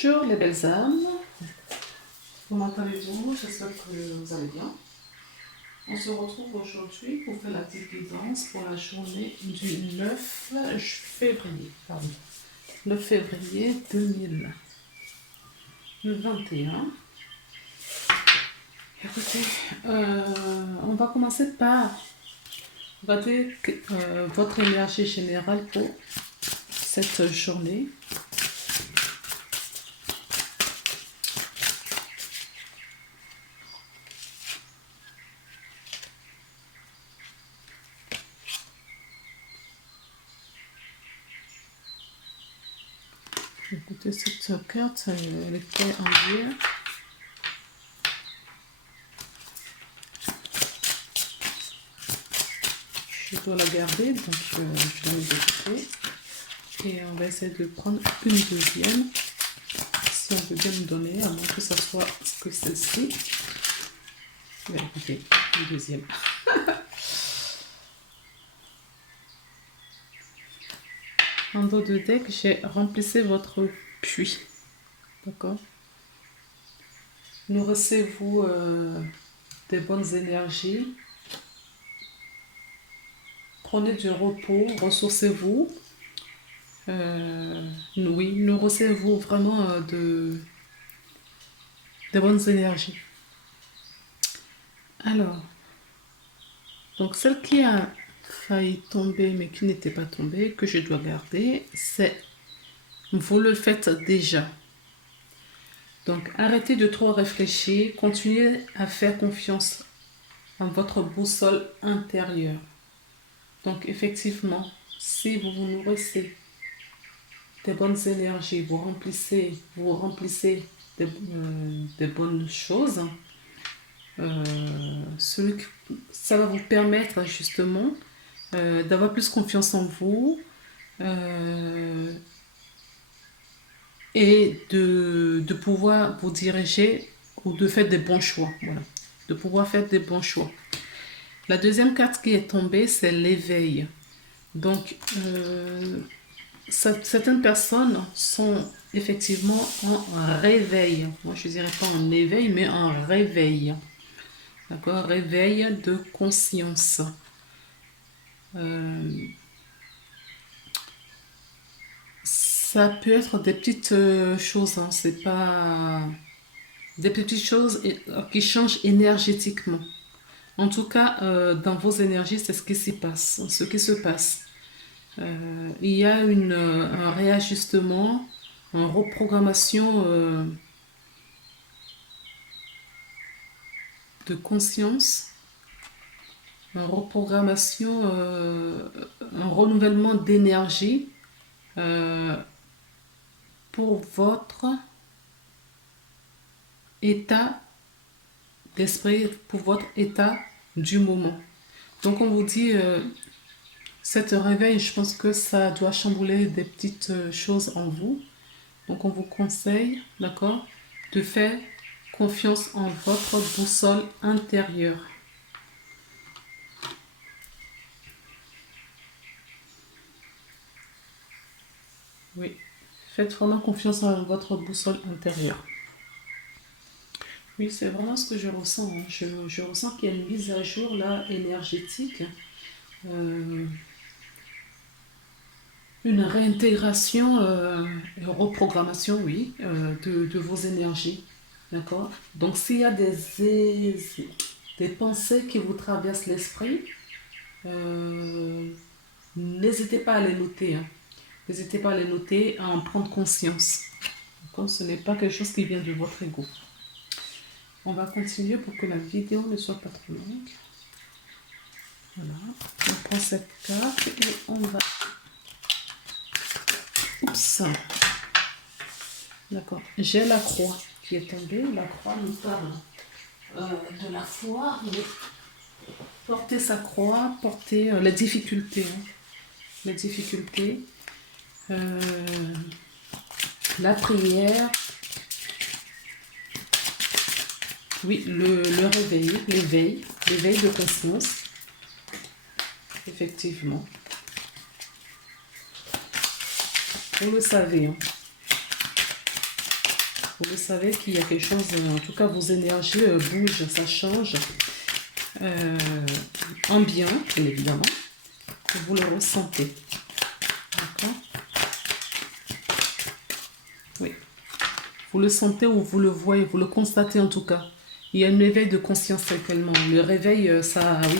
Bonjour les belles âmes, comment allez-vous? J'espère que vous allez bien. On se retrouve aujourd'hui pour faire la petite guidance pour la journée du 9 février, 9 février 2021. Écoutez, on va commencer par regarder votre énergie générale pour cette journée. Écoutez, cette carte, elle était en biais. Je dois la garder, donc je la mets de côté. Et on va essayer de prendre une deuxième, si on veut bien me donner, à moins que ça soit ce que celle-ci. Mais écoutez, une deuxième. En dos de deck, j'ai remplissé votre puits. D'accord? Nourrissez-vous des bonnes énergies. Prenez du repos, ressourcez-vous. Oui, nourrissez-vous vraiment de bonnes énergies. Alors, donc celle qui a failli tomber mais qui n'était pas tombée, que je dois garder, c'est vous le faites déjà. Donc arrêtez de trop réfléchir, continuez à faire confiance en votre boussole intérieure. Donc effectivement, si vous vous nourrissez des bonnes énergies, vous remplissez des bonnes choses, ça va vous permettre justement d'avoir plus confiance en vous et de pouvoir vous diriger ou de faire des bons choix. Voilà. De pouvoir faire des bons choix. La deuxième carte qui est tombée, c'est l'éveil. Donc, certaines personnes sont effectivement en réveil. Moi, je ne dirais pas en éveil, mais en réveil. D'accord? Réveil de conscience. Ça peut être des petites choses, hein, c'est pas des petites choses qui changent énergétiquement. En tout cas, dans vos énergies, c'est ce qui s'y passe, ce qui se passe. Il y a un réajustement, une reprogrammation de conscience, une reprogrammation, un renouvellement d'énergie pour votre état d'esprit, pour votre état du moment. Donc on vous dit, cette réveil, je pense que ça doit chambouler des petites choses en vous. Donc on vous conseille, d'accord, de faire confiance en votre boussole intérieure. Oui, faites vraiment confiance en votre boussole intérieure. Oui, c'est vraiment ce que je ressens. Hein. Je ressens qu'il y a une mise à jour là énergétique, une réintégration, une reprogrammation, oui, de vos énergies. D'accord? Donc s'il y a des pensées qui vous traversent l'esprit, n'hésitez pas à les noter. Hein. N'hésitez pas à les noter, à en prendre conscience. D'accord? Ce n'est pas quelque chose qui vient de votre ego. On va continuer pour que la vidéo ne soit pas trop longue. Voilà. On prend cette carte et on va... Oups. D'accord. J'ai la croix qui est tombée. La croix nous parle de la foi. Porter sa croix, porter les difficultés. Hein. Les difficultés. La prière. Oui, le réveil, l'éveil de conscience. Effectivement. Vous le savez. Hein. Vous le savez qu'il y a quelque chose, en tout cas vos énergies bougent, ça change. En bien, bien évidemment. Vous le ressentez. D'accord? Oui. Vous le sentez ou vous le voyez, vous le constatez en tout cas. Il y a un éveil de conscience également. Le réveil, ça, oui,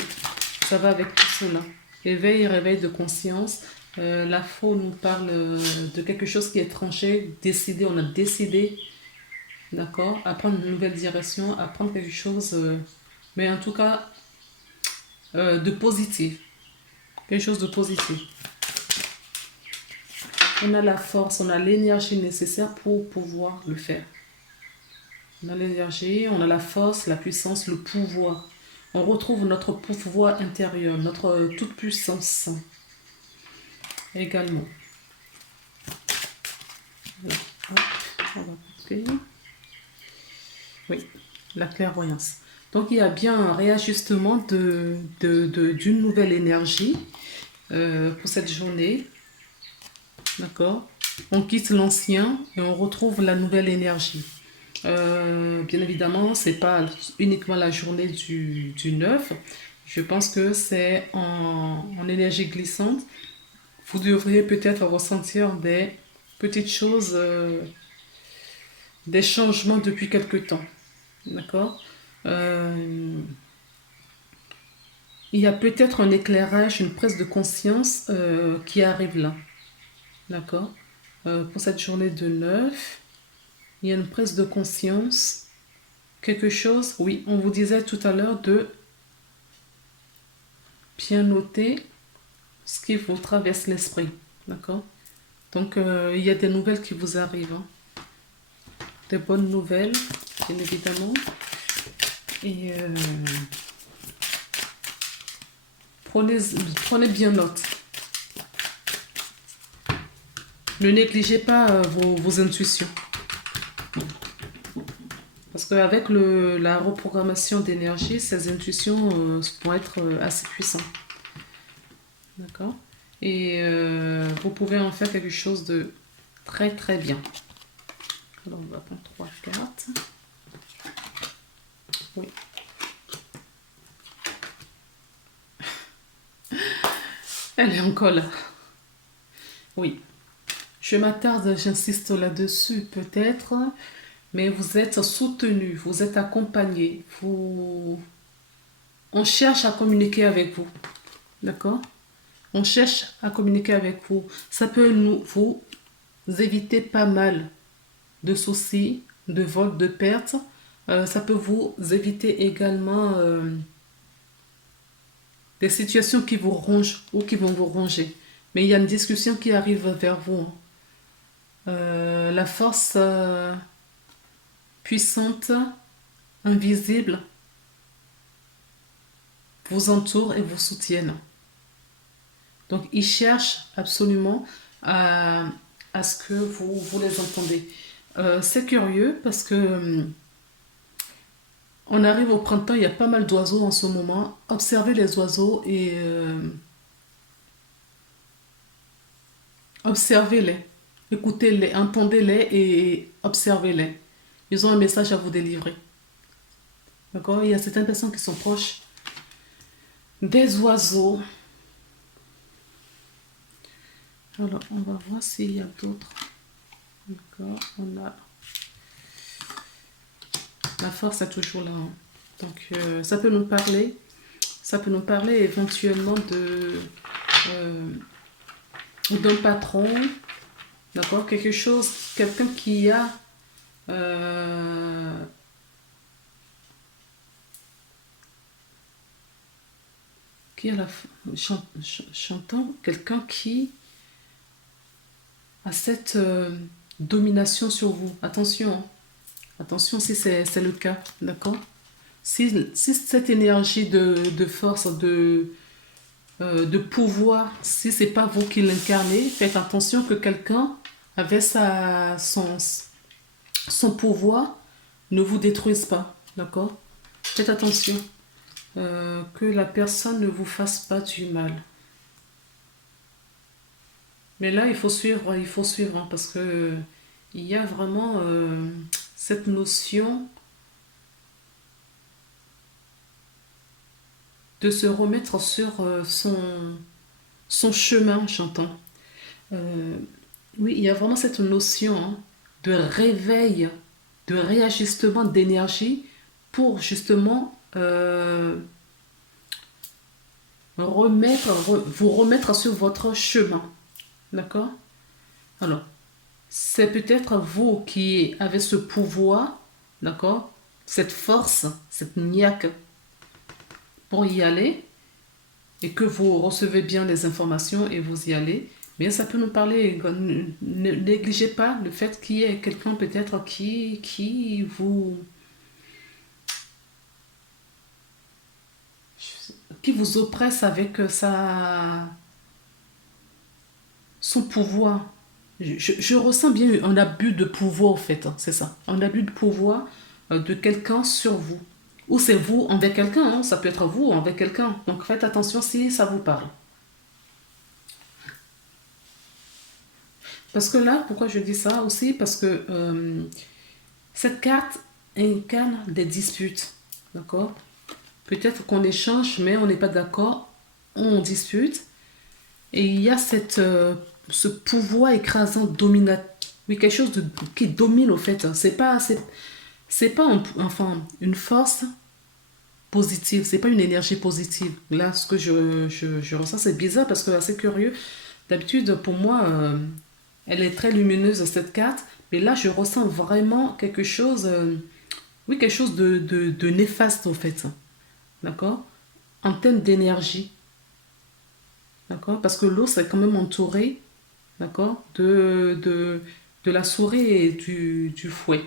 ça va avec tout cela. Réveil de conscience. La faux nous parle de quelque chose qui est tranché, décidé, on a décidé, d'accord, à prendre une nouvelle direction, à prendre quelque chose, mais en tout cas, de positif. Quelque chose de positif. On a la force, on a l'énergie nécessaire pour pouvoir le faire. On a l'énergie, on a la force, la puissance, le pouvoir. On retrouve notre pouvoir intérieur, notre toute puissance également. Voilà. Hop, on va couper. Oui, la clairvoyance. Donc il y a bien un réajustement d'une nouvelle énergie pour cette journée. D'accord? On quitte l'ancien et on retrouve la nouvelle énergie. Bien évidemment, c'est pas uniquement la journée du 9. Je pense que c'est en énergie glissante. Vous devriez peut-être ressentir des petites choses, des changements depuis quelque temps. D'accord? Il y a peut-être un éclairage, une prise de conscience qui arrive là. D'accord? Pour cette journée de 9, il y a une prise de conscience. Quelque chose, oui, on vous disait tout à l'heure de bien noter ce qui vous traverse l'esprit. D'accord? Donc, il y a des nouvelles qui vous arrivent. Hein. Des bonnes nouvelles, bien évidemment. Et prenez bien note. Ne négligez pas vos intuitions. Parce qu'avec la reprogrammation d'énergie, ces intuitions vont être assez puissantes. D'accord? Et vous pouvez en faire quelque chose de très très bien. Alors on va prendre 3 cartes. Oui. Elle est encore là. Oui. Je m'attarde, j'insiste là-dessus peut-être, mais vous êtes soutenu, vous êtes accompagné, on cherche à communiquer avec vous. D'accord? On cherche à communiquer avec vous. Ça peut vous éviter pas mal de soucis, de vols, de pertes. Ça peut vous éviter également des situations qui vous rongent ou qui vont vous ronger. Mais il y a une discussion qui arrive vers vous. Hein. La force puissante, invisible, vous entoure et vous soutienne. Donc, ils cherchent absolument à ce que vous les entendez. C'est curieux parce que on arrive au printemps, il y a pas mal d'oiseaux en ce moment. Observez les oiseaux et observez-les. Écoutez-les, entendez-les et observez-les. Ils ont un message à vous délivrer. D'accord? Il y a certaines personnes qui sont proches des oiseaux. Alors, on va voir s'il y a d'autres. D'accord? On a... La force est toujours là. Hein. Donc, ça peut nous parler. Ça peut nous parler éventuellement d'un patron. D'accord? Quelque chose, quelqu'un qui a... qui a la... Chantant, quelqu'un qui a cette domination sur vous. Attention, hein. Attention si c'est le cas, d'accord? Si cette énergie de force, de pouvoir, si c'est pas vous qui l'incarnez, faites attention que quelqu'un avec son pouvoir ne vous détruise pas, d'accord? Faites attention que la personne ne vous fasse pas du mal. Mais là, il faut suivre hein, parce que il y a vraiment... cette notion de se remettre sur son chemin, j'entends. Oui, il y a vraiment cette notion hein, de réveil, de réajustement d'énergie pour justement vous remettre sur votre chemin. D'accord? Alors, c'est peut-être vous qui avez ce pouvoir, d'accord? Cette force, cette niaque pour y aller et que vous recevez bien les informations et vous y allez. Mais ça peut nous parler, ne négligez pas le fait qu'il y ait quelqu'un peut-être qui vous oppresse avec son pouvoir. Je ressens bien un abus de pouvoir, en fait, hein, c'est ça. Un abus de pouvoir de quelqu'un sur vous. Ou c'est vous envers quelqu'un, hein, ça peut être vous envers quelqu'un. Donc faites attention si ça vous parle. Parce que là, pourquoi je dis ça aussi? Parce que cette carte incarne des disputes. D'accord? Peut-être qu'on échange, mais on n'est pas d'accord. On dispute. Et il y a ce pouvoir écrasant, dominant. Oui, quelque chose qui domine, au fait. C'est pas enfin, une force positive. C'est pas une énergie positive. Là, ce que je ressens, c'est bizarre parce que c'est assez curieux. D'habitude, pour moi, elle est très lumineuse, cette carte. Mais là, je ressens vraiment quelque chose, oui, quelque chose de néfaste, au fait. D'accord? En termes d'énergie. D'accord? Parce que l'eau, c'est quand même entouré, d'accord, de la souris et du fouet.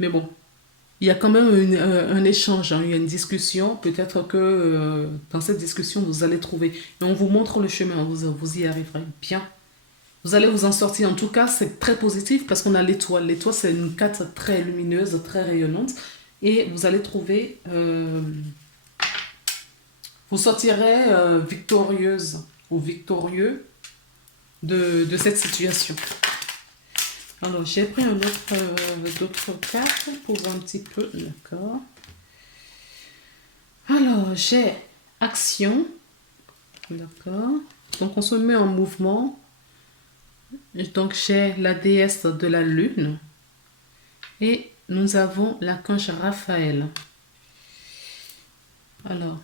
Mais bon, il y a quand même un échange, hein, il y a une discussion. Peut-être que dans cette discussion, vous allez trouver. Et on vous montre le chemin, vous y arriverez bien. Vous allez vous en sortir. En tout cas, c'est très positif parce qu'on a l'étoile. L'étoile, c'est une carte très lumineuse, très rayonnante. Et vous allez trouver, vous sortirez victorieuse ou victorieux de cette situation. Alors, j'ai pris d'autres cartes pour voir un petit peu. D'accord. Alors, j'ai action. D'accord. Donc, on se met en mouvement. Donc, j'ai la déesse de la lune. Et nous avons l'archange Raphaël. Alors,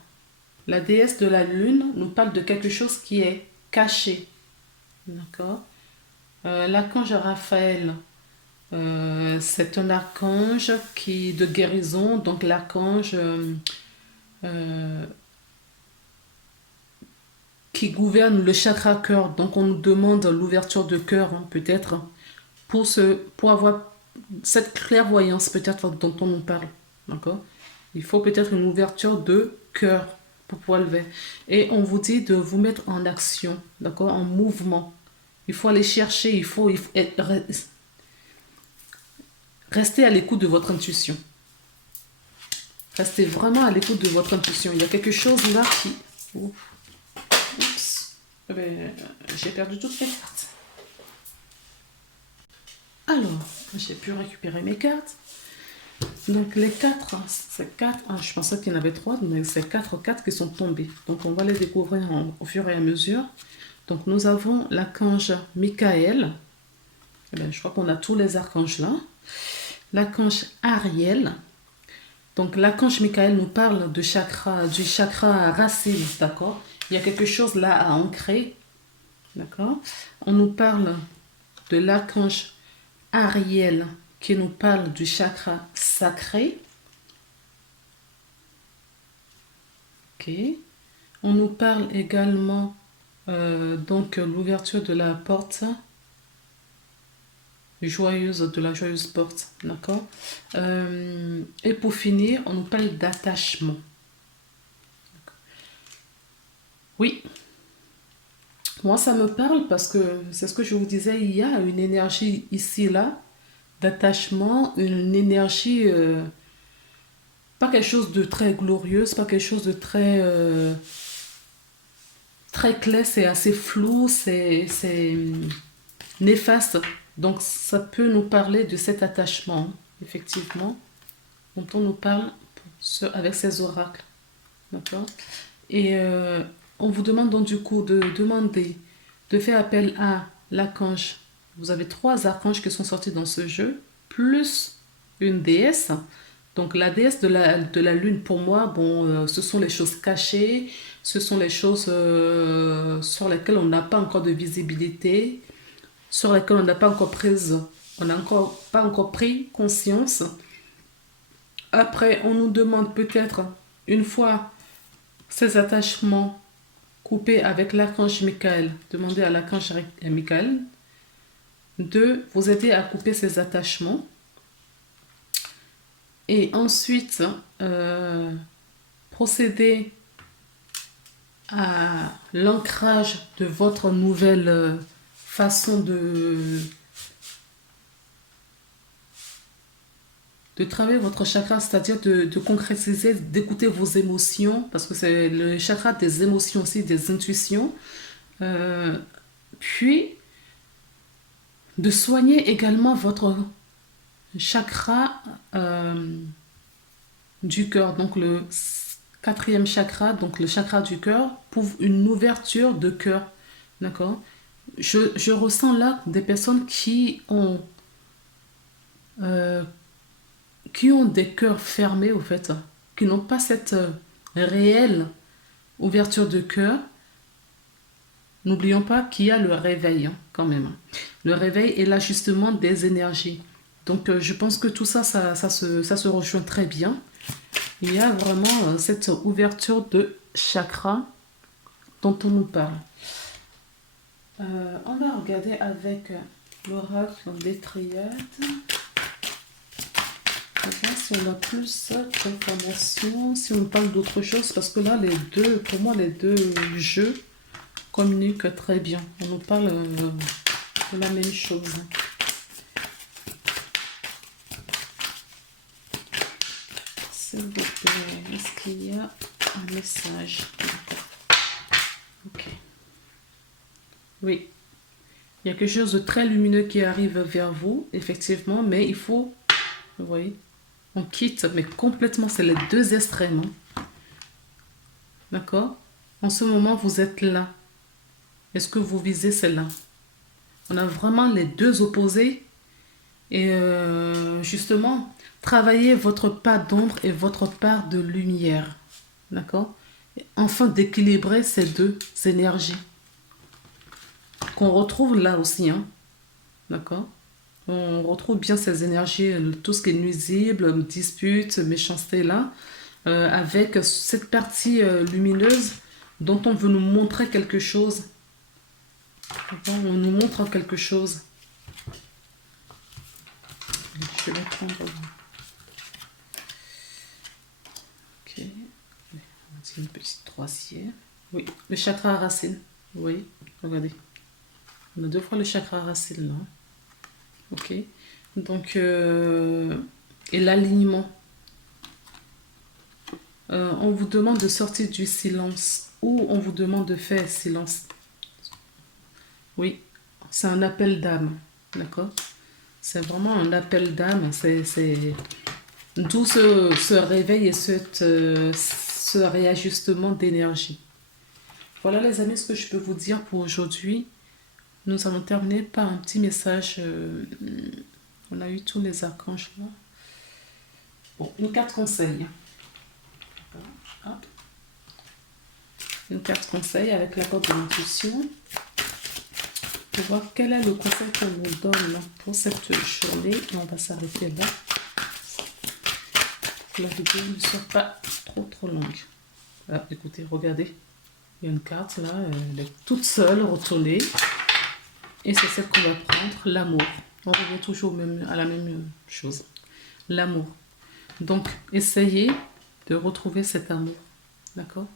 la déesse de la lune nous parle de quelque chose qui est caché. D'accord. L'archange Raphaël, c'est un archange de guérison. Donc, l'archange euh, qui gouverne le chakra cœur. Donc, on nous demande l'ouverture de cœur, hein, peut-être, pour avoir cette clairvoyance, peut-être, dont on nous parle. D'accord? Il faut peut-être une ouverture de cœur pour pouvoir le faire. Et on vous dit de vous mettre en action, d'accord? En mouvement. Il faut aller chercher, rester à l'écoute de votre intuition. Restez vraiment à l'écoute de votre intuition. Il y a quelque chose là qui... Oups. Eh ben, j'ai perdu toutes mes cartes. Alors, j'ai pu récupérer mes cartes. Donc les quatre, c'est quatre, je pensais qu'il y en avait trois, mais c'est quatre cartes qui sont tombées. Donc on va les découvrir au fur et à mesure. Donc nous avons l'archange Michael. Eh bien, je crois qu'on a tous les archanges là. L'archange Ariel. Donc l'archange Michael nous parle du chakra racine, d'accord? Il y a quelque chose là à ancrer, d'accord? On nous parle de l'archange Ariel qui nous parle du chakra sacré. Ok. On nous parle également donc l'ouverture de la porte joyeuse, de la joyeuse porte, d'accord. Et pour finir, on nous parle d'attachement. Oui, moi ça me parle parce que c'est ce que je vous disais, il y a une énergie ici là d'attachement, une énergie pas quelque chose de très glorieux, pas quelque chose de très clair, c'est assez flou, c'est néfaste. Donc, ça peut nous parler de cet attachement, effectivement, dont on nous parle avec ces oracles. D'accord? Et on vous demande donc du coup de faire appel à l'archange. Vous avez 3 archanges qui sont sortis dans ce jeu, plus une déesse. Donc la déesse de la lune, pour moi, bon, ce sont les choses cachées, ce sont les choses sur lesquelles on n'a pas encore de visibilité, sur lesquelles on n'a pas encore prise, on n'a encore pas encore pris conscience. Après, on nous demande peut-être, une fois ces attachements coupés avec l'archange Michael, demandez à l'archange Michael de vous aider à couper ces attachements. Et ensuite, procéder à l'ancrage de votre nouvelle façon de travailler votre chakra, c'est-à-dire de concrétiser, d'écouter vos émotions, parce que c'est le chakra des émotions aussi, des intuitions. Puis, de soigner également votre chakra du cœur, donc le 4e chakra, donc le chakra du cœur, pour une ouverture de cœur. D'accord? Je ressens là des personnes qui ont des cœurs fermés, au fait, qui n'ont pas cette réelle ouverture de cœur. N'oublions pas qu'il y a le réveil, hein, quand même. Le réveil et l'ajustement des énergies. Donc, je pense que tout ça, ça se rejoint très bien. Il y a vraiment cette ouverture de chakra dont on nous parle. On va regarder avec l'oracle des triades. On va voir si on a plus d'informations, si on parle d'autre chose, parce que là, pour moi, les deux jeux communiquent très bien. On nous parle de la même chose. S'il vous plaît, est-ce qu'il y a un message? Ok. Oui. Il y a quelque chose de très lumineux qui arrive vers vous, effectivement, mais il faut, vous voyez, on quitte, mais complètement, c'est les deux extrêmes. Hein. D'accord? En ce moment, vous êtes là. Est-ce que vous visez celle-là? On a vraiment les deux opposés. Et justement, travaillez votre part d'ombre et votre part de lumière. D'accord? Afin d'équilibrer ces deux énergies. Qu'on retrouve là aussi. Hein? D'accord? On retrouve bien ces énergies, tout ce qui est nuisible, dispute, méchanceté là, avec cette partie lumineuse dont on veut nous montrer quelque chose. On nous montre quelque chose. Je vais prendre. Ok. On dit une petite troisième. Oui, le chakra racine. Oui, regardez. On a 2 fois le chakra racine là. Ok. Donc, et l'alignement. On vous demande de sortir du silence ou on vous demande de faire silence. Oui, c'est un appel d'âme. D'accord? C'est vraiment un appel d'âme. D'où ce réveil et ce réajustement d'énergie. Voilà les amis ce que je peux vous dire pour aujourd'hui. Nous allons terminer par un petit message. On a eu tous les archanges là. Bon, une carte conseil. Hop. Une carte conseil avec la corde de l'intuition. Pour voir quel est le conseil qu'on vous donne pour cette journée. Et on va s'arrêter là. Pour que la vidéo ne soit pas trop longue. Ah, écoutez, regardez. Il y a une carte là, elle est toute seule, retournée. Et c'est celle qu'on va prendre, l'amour. On revient toujours à la même chose. L'amour. Donc, essayez de retrouver cet amour. D'accord?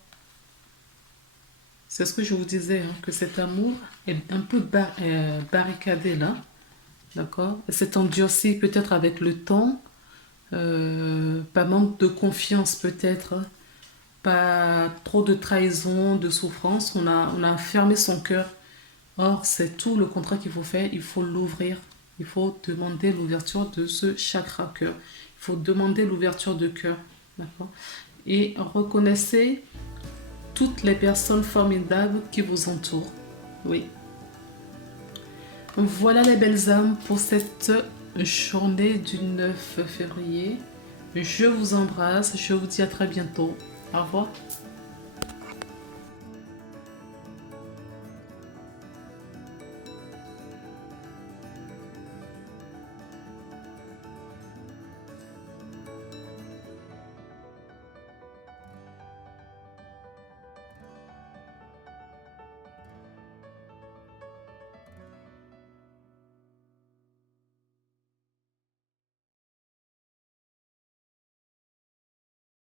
C'est ce que je vous disais, hein, que cet amour est un peu barricadé là. D'accord? Et s'est endurci peut-être avec le temps. Pas manque de confiance peut-être. Pas trop de trahison, de souffrance. On a fermé son cœur. Or, c'est tout le contrat qu'il faut faire. Il faut l'ouvrir. Il faut demander l'ouverture de ce chakra cœur. Il faut demander l'ouverture de cœur. D'accord? Et reconnaissez toutes les personnes formidables qui vous entourent. Oui. Voilà les belles âmes pour cette journée du 9 février. Je vous embrasse. Je vous dis à très bientôt. Au revoir.